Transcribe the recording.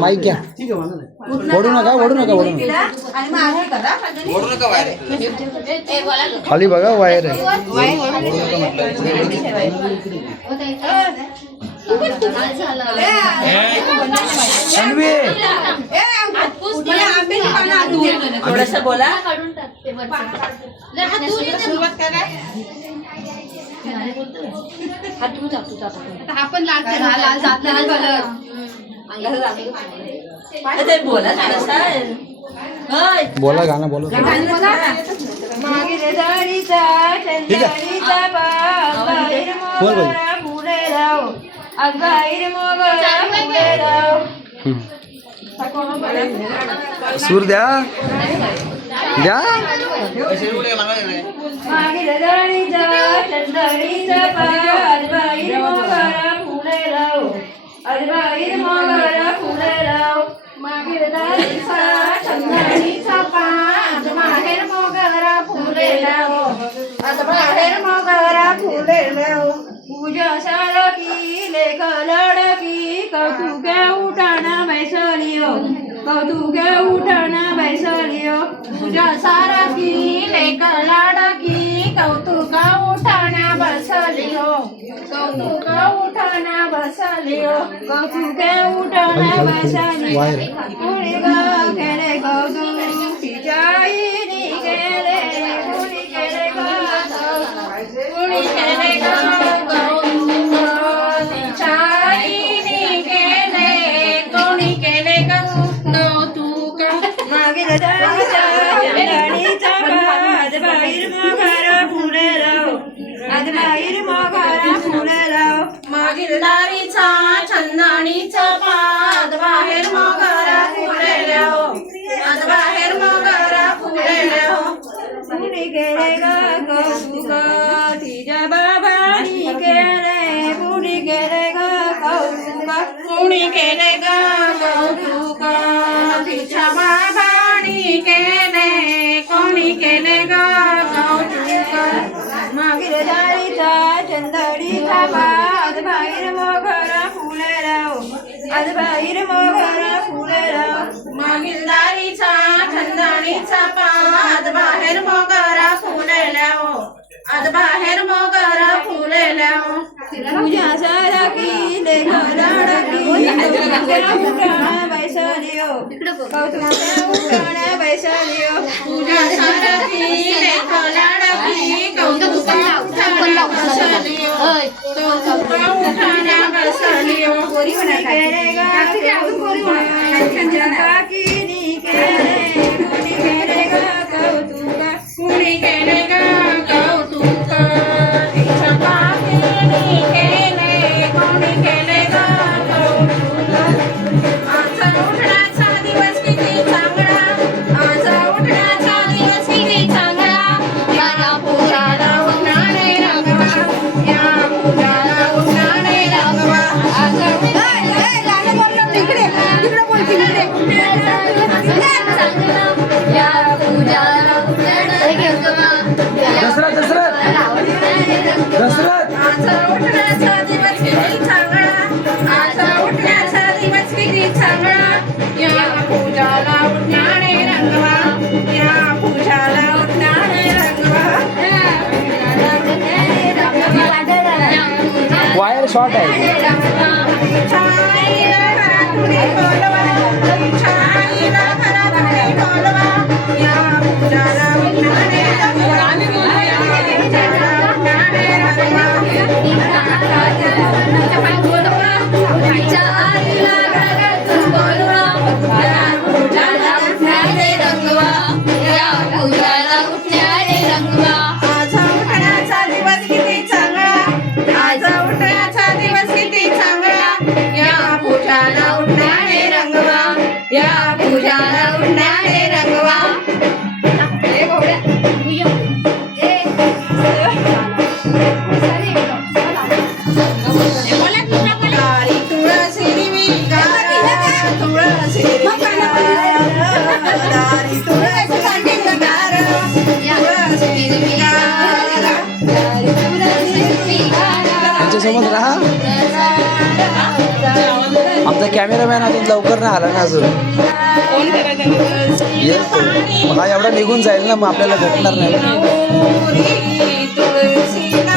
Mic घ्या. ओढू नका खाली बघा वायर आहे. थोडस बोला. आपण लाल जात नाही कलर बोला गाणं बोला. सूर द्या द्या. अजबाईर मोगरा फुले लाव मागीर दारीचा चंदणीचा पान बाहेर मोगरा फुले लाव अजबाहेर मोगरा फुले लाव पूजा सारखी लेख लडकी कौतुके उठाना बैसलियो कौतुके उठाना बैसलियो पूजा सारखी लेख लडकी कौतुका उठाना बसलियो कौतुका उठाना बसलियो कौतुके उठाना बसलियो पुरी गा केले कौतुक तिच्याईनी केले पुरी केले गा पुरी केले गा कौतुक तिच्याईनी केले कोणी केले गा कौतुक मागील दारीचा चंदणीचा पान बाहेर मोगरा फुले लाव अजबाईर मोगरा फुले लाव मागील दारीचा चंदणीचा पान बाहेर मोगरा फुले लाव अजबाहेर मोगरा फुले लाव कुणी केले गा कौतुक तिच्या बाबांनी केले कुणी केले गा कौतुक कुणी केले गा कौतुक तिच्या बाबांनी केले कोणी केले गा कौतुक मागील दारीचा चंदणीचा पान बाहेर मोगरा फुले लाव अजबाईर मोगरा फुले लाव मागील दारीचा चंदणीचा पान बाहेर मोगरा फुले लाव अजबाहेर मोगरा फुले लाव पूजा सारखी लेख लडकी उठाना बैसलियो कौतुके उठाना बैसलियो पूजा सारखी लेख लडकी कौतुका उठाना बैसलियो कौतुका उठाना बैसलियो कोरी केले गा चंदकाकीनी केले कोणी केले गा कौतुक कोणी केले गा कौतुक तिच्या काकीनी केले कोणी केले गा कौतुक आजचा उठण्याचा दिवस किती चांगला आजचा उठण्याचा दिवस किती चांगला या पूजाला उठणारे रंगवा या पूजाला उठणारे रंगवा तिकडे बोल तिकडे या पूजाला उठणारे रंगवा दसरथ दसरथ दसरथ. आजचा उठण्याचा दिवस किती चांगला आजचा उठण्याचा दिवस किती चांगला या पूजाला उठणारे रंगवा या पूजाला उठणारे रंगवा वायर शॉर्ट आहे. छाईला घरातुनी बोलवा छाईला घरातुनी बोलवा या पूजाला उठणारे रंगवा या पूजाला उठणारे रंगवा छाईला घरातून बोलवा या पूजाला उठणारे रंगवा या पूजाला उठणारे रंगवा आजचा उठण्याचा दिवस किती चांगला आजचा उठण्याचा दिवस किती चांगला या पूजाला उठणारे रंगवा या पूजाला उठणारे रंगवा तुळसी तुळसी आमचा कॅमेरामॅन अजून लवकर नाही आला ना अजून. फोन करायचं येस मग हा एवढा निघून जाईल ना, मग आपल्याला भेटणार नाही. तुळशीला